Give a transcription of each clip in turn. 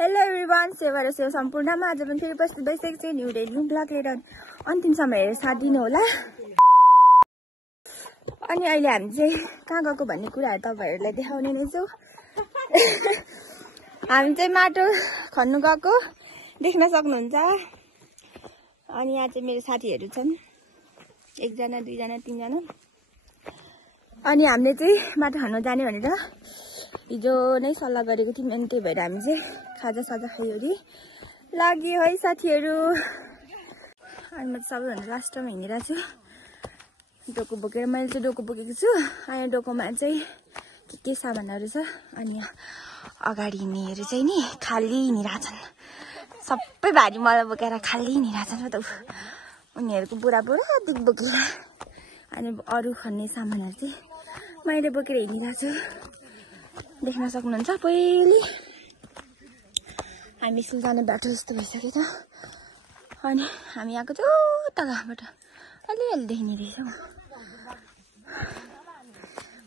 Hello everyone, सेवा र सेवा सम्पूर्णमा आज पनि फेरि उपस्थित भइसकेको छु न्यू डे न्यू ब्लग लिएर अन्तिम समय हेरेर साथ दिनु होला। अनि अहिले हामी चाहिँ कहाँ गएको भन्ने कुराहरू तपाईहरुलाई देखाउने नै छु। हामी चाहिँ माटो खन्नु गएको देख्न सक्नुहुन्छ। अनि यहाँ चाहिँ मेरो साथीहरू छन्, एकजना दुईजना तीनजना। अनि हामीले चाहिँ माटो खन्नु जाने भनेर हिजो नै सल्लाह गरेको थियौँ। अनि त्यही भएर हामी चाहिँ खाजा साजा खाइवरी लाग्यो है साथीहरू। अनि म सबैभन्दा लास्टमा हिँडिरहेको छु डोको बोकेर। मैले चाहिँ डोको बोकेको छु। यहाँ डोकोमा चाहिँ के सामानहरू छ। अनि यहाँ अगाडि हिँड्नेहरू चाहिँ नि खाली हिँडिरहेछन्, सबै भारी मलाई बोकेर खाली हिँडिरहेछन्। मतलब उनीहरूको बुढा दिक बोकेर। अनि अरू खन्ने सामानहरू चाहिँ मैले बोकेर हिँडिरहेको छु, देख्न सक्नुहुन्छ। पहिले हामी स्कुल जाने बाटो जस्तो भइसक्यो त। अनि हामी आएको छु तलबाट अलिअलि देखिने रहेछ।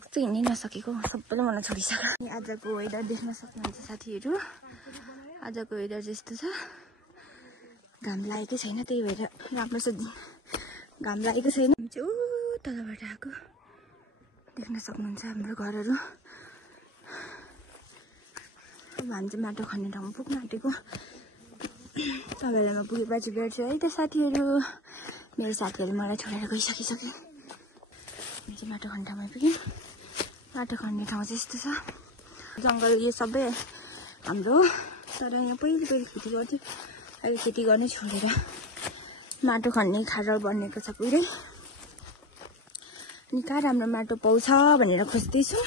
कस्तो हिँड्नै नसकेको, सबैले मलाई छोडिसक्यो। आजको वेदर देख्न सक्नुहुन्छ साथीहरू। आजको वेदर जस्तो छ, घाम लागेकै छैन, त्यही भएर राम्रो छ। घाम लागेको छैन। हामी चाहिँ तलबाट आएको देख्न सक्नुहुन्छ हाम्रो घरहरू। अब हामी चाहिँ माटो खन्ने ठाउँमा पुग्न आँटेको। तपाईँलाई म पुगेपछि भेट्छु है त साथीहरू। मेरो साथीहरूले मलाई छोडेर गइसकिसक्यो। हामी चाहिँ माटो खन्ने ठाउँमा पुग्यौँ। माटो खन्ने ठाउँ चाहिँ यस्तो छ, जङ्गल यो सबै हाम्रो। तर यहाँ पहिले खेती गर्थ्यो, अहिले खेती गर्ने छोडेर माटो खन्ने खाडल बनेको छ पुरै। अनि कहाँ राम्रो माटो पाउँछ भनेर खोज्दैछु।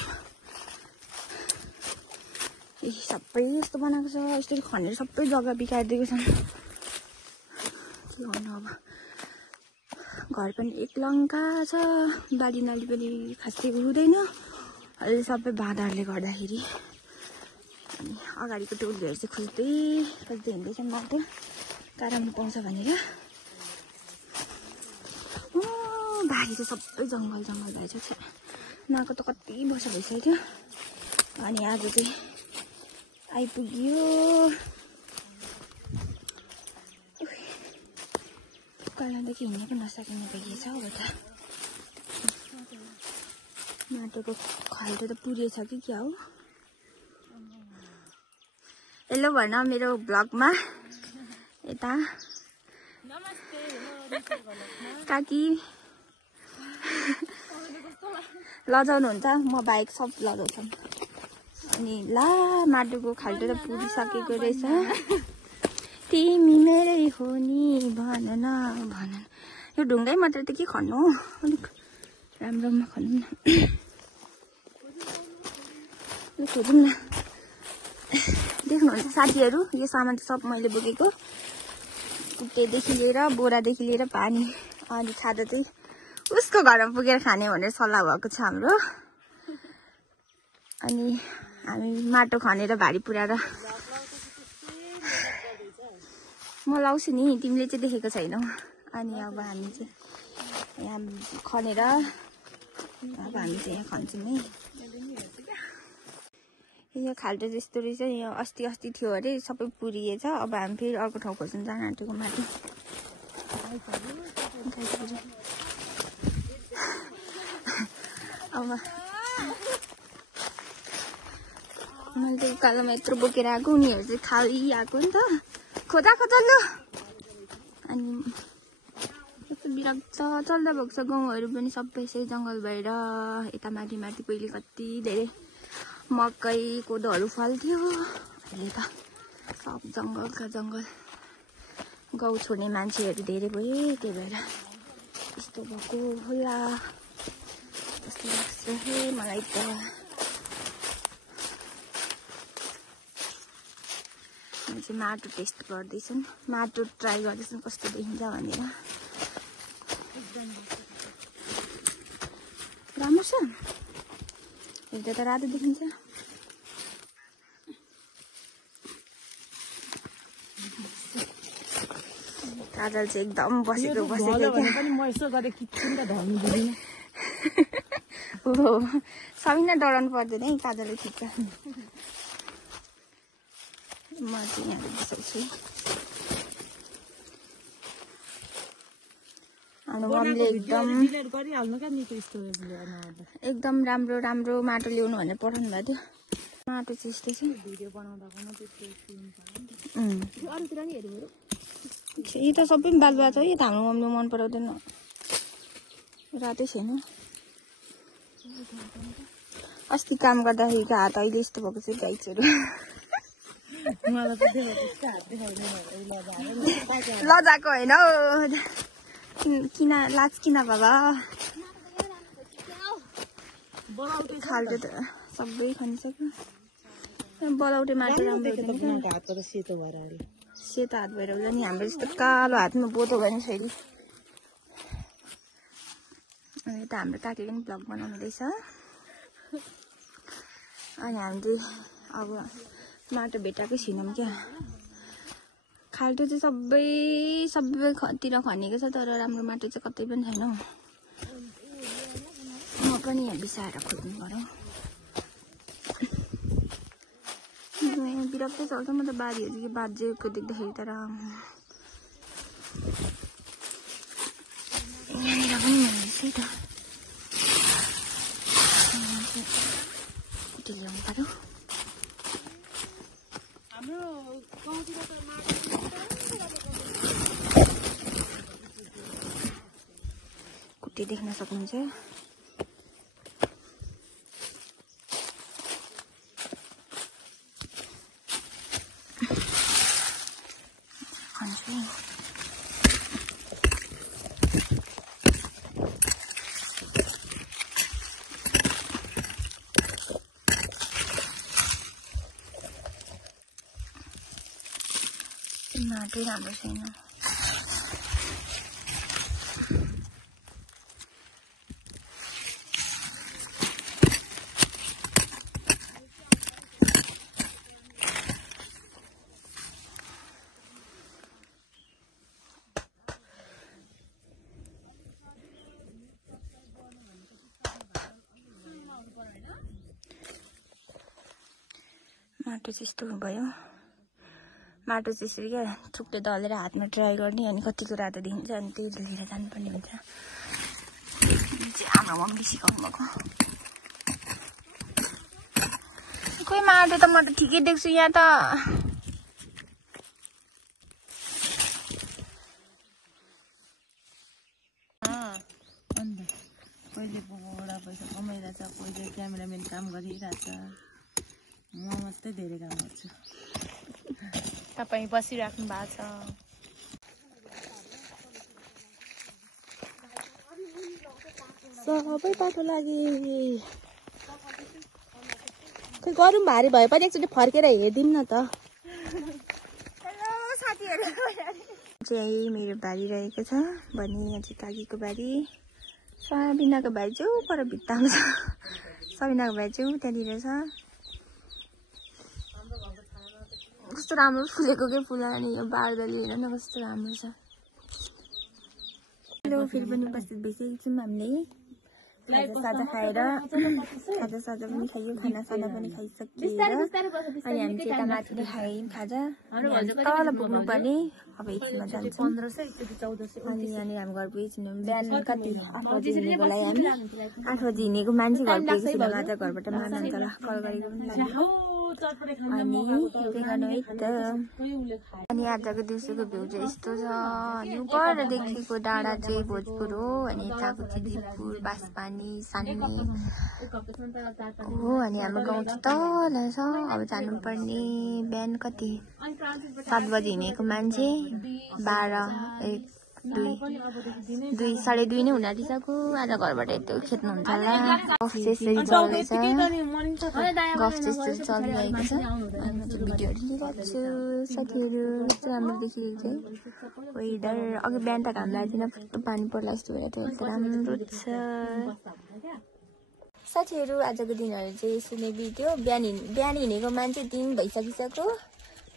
सबै यस्तो बनाएको छ, यसरी खनेर सबै जग्गा बिगारिदिएको छन्। के गर्नु अब, घर पनि एक लङ्का छ, बारी नाली पनि खासै हुँदैन अहिले सबै बाँधरले गर्दाखेरि। अनि अगाडिको टोलहरू चाहिँ खोज्दै हिँड्दैछ माटो कहाँ राम्रो पाउँछ भनेर। बारी चाहिँ सबै जङ्गल भएछ। नआएको त कति वर्ष भइसक्यो। अनि आज चाहिँ आइपुग्यो। कहिलेदेखि हिँड्नै पनि नसकिने भइएछ अब त। माटोको खाल्टो त पुरिएछ कि क्या हो। हेलो भन मेरो ब्लगमा। यता काकी लजाउनुहुन्छ, म बाइक सब लजाउँछन्। अनि ला माटोको खाल्टो त पुरिसकेको रहेछ। तिमी मेरै हो नि भन न भन न। यो ढुङ्गै मात्रै त के खन्नु, अलिक राम्रोमा खन्नु न। खोजौँ न। देख्नुहुन्छ साथीहरू, यो सामान त सब मैले बोकेको। कुटेदेखि लिएर बोरादेखि लिएर पानी। अनि खाजा चाहिँ उसको घरमा पुगेर खाने भनेर सल्लाह भएको छ हाम्रो। अनि हामी माटो खनेर भारी पुऱ्याएर म लाउँछु नि, तिमीले चाहिँ देखेको छैनौ। अनि अब हामी चाहिँ यहाँ खनेर अब हामी चाहिँ यहाँ खन्छौँ है। यो खाल्टो जस्तो रहेछ। यो अस्ति थियो अरे, सबै पुरिएछ। अब हामी फेरि अर्को ठाउँ खोज्नु जान आँटेको माटो। अब मैले चाहिँ उकालोमा यत्रो बोकेर आएको, उनीहरू चाहिँ खाली आएको नि त। खोजा लु। अनि यस्तो बिरक्त चल्दा भएको छ। गाउँहरू पनि सबै यसै जङ्गल भएर यता माथि पहिले कति धेरै मकै कोदोहरू फल्थ्यो। अहिले त सब जङ्गलका जङ्गल। गाउँ छोड्ने मान्छेहरू धेरै भयो, त्यही भएर यस्तो भएको होला जस्तो लाग्छ मलाई त। चाहिँ माटो टेस्ट गर्दैछन्, माटो ट्राई गर्दैछन् कस्तो देखिन्छ भनेर। राम्रो छ, हेर्दा त रातो देखिन्छ। काजल चाहिँ एकदम बसेको पनि म यसो गरे किन त ढल्नु दिदिन। हो सबिना डराउनु पर्दैन है, काजलले ठिक छ। म चाहिँ यहाँ बसेको छु। हाम्रो मम्मीले एकदम राम्रो राम्रो माटो ल्याउनु भनेर पठाउनु भएको थियो। माटो चाहिँ यस्तो छ। यी त सबै बालुवा छ। यो त हाम्रो मम्मीले मन पराउँदैन, रातै छैन। अस्ति काम गर्दाखेरिको हात अहिले यस्तो भएको छ गाइजहरू। लजाको होइन हौ, किन लाज किन बाबा। खाल्टो त सबै खनिसक्यो। बलौटे माटो राम्रो हुँदैन। सेतो हात भएर हुन्छ नि, हाम्रो जस्तो कालो हातमा बोतो भने फेरि। अनि त हाम्रो काकीले पनि भ्लग बनाउनु हुँदैछ। अनि हामीले अब माटो भेटाएकै छैनौँ क्या। खाल्टो चाहिँ सबैतिर खनेको छ, तर राम्रो माटो चाहिँ कतै पनि छैन। म पनि यहाँ बिसाएर खोज्नु पर्यो। बिरक्तै चल्छ म त बारीहरू कि बाजेको देख्दाखेरि। तर यहाँनिर पनि मिल्दैछ है त। कुटी ल्याउनु पर्यो। कुटी देख्न सक्नुहुन्छ। माटै राम्रो छैन। माटो चाहिँ यस्तो भयो। माटो चाहिँ यसरी क्या थुक्ले दलेर हातमा ट्राई गर्ने, अनि कति कुरा त दिन्छ, अनि त्यही लिएर जानुपर्ने हुन्छ। हाम्रो मम्मी सिकाउनु भएको। खोइ माटो त म त ठिकै देख्छु यहाँ त। कहिले बडा पैसा कमाइरहेछ, कहिले क्यामेराम्यान काम गरिरहेछ। म मात्रै धेरै काम गर्छु। तपाईँ बसिराख्नु भएको छ। सबै बाटो लागे। खोइ गरौँ भारी भए पनि एकचोटि फर्केर हेरिदिउँ न त। हेलो साथीहरू, चाहिँ मेरो बारी रहेको छ भने यहाँ चाहिँ काकीको बारी। सबिनाको बारी चाहिँ पर भित्तामा छ। सबिनाको बारी चाहिँ त्यहाँनिर छ। कस्तो राम्रो फुलेको के फुल, अनि यो बारदली हेर न कस्तो राम्रो छ। हेलो, फेरि पनि उपस्थित भइसकेको छौँ हामीले। खाजा खाएर खाजा पनि खाइयो, खाना पनि खाइसकियो। अनि हामी चाहिँ यता माथि खायौँ खाजा। तल पुग्नु पर्ने, अब एकछिनमा जान्छौँ। अनि यहाँनिर हामी घर पुगेछौँ। बिहान कति 8 बजी हिँडेको लागि हामी 8 बजी हिँडेको मान्छे घर पुगेको छैन। आज घरबाट मार्नु अन्त ल कल गरेको पनि लाग्यो। अनि हेर्दै गर्नु है त। अनि आजको दिउँसोको भ्यू चाहिँ यस्तो छ। यो पर देखेको डाँडा चाहिँ भोजपुर हो, अनि यताको चाहिँ दिपपुर, बाँसपानी, सान्ने हो। अनि हाम्रो गाउँ चाहिँ तल छ। अब जानुपर्ने बिहान कति 7 बजी हिँडेको मान्छे 12, 1, 2, साढे 2 नै हुन आँटिसक्यो। आज घरबाट यस्तो खेद्नुहुन्छ होला। गफ त्यसरी चल्दैछ, गफ त्यस्तरी चलिरहेको छ। अनि म चाहिँ भिडियोहरू लिइरहेको छु। साथीहरू राम्रो देखिरहेको छ वेदर। अघि बिहान त घाम लाग्दैन, कस्तो पानी पर्ला जस्तो भएर त्यो त राम्रो छ। साथीहरू आजको दिनहरू चाहिँ यसो नै बित्यो। बिहान हिँडेको मान्छे दिन भइसकिसक्यो।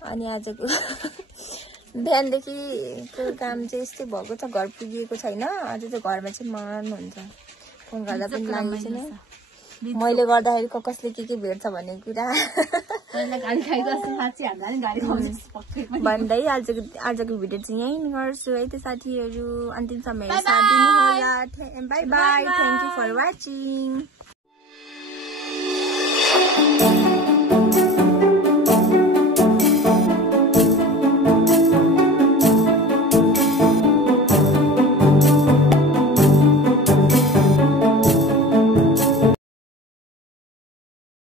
अनि आजको बिहानदेखिको काम चाहिँ यस्तै भएको छ। घर पुगिएको छैन अझै चाहिँ। घरमा चाहिँ मार्नुहुन्छ, फोन गर्दा पनि लागेको छैन। मैले गर्दाखेरि कसले के भेट्छ भन्ने कुरा गाडी खाइरहेको साँच्ची हाल्दा नि गाडी खाउँछ पक्कै पनि भन्दै आजको भिडियो चाहिँ यहीँ गर्छु है त साथीहरू। अन्तिम समय साथ दिनुहोला। Bye bye. Thank you for watching.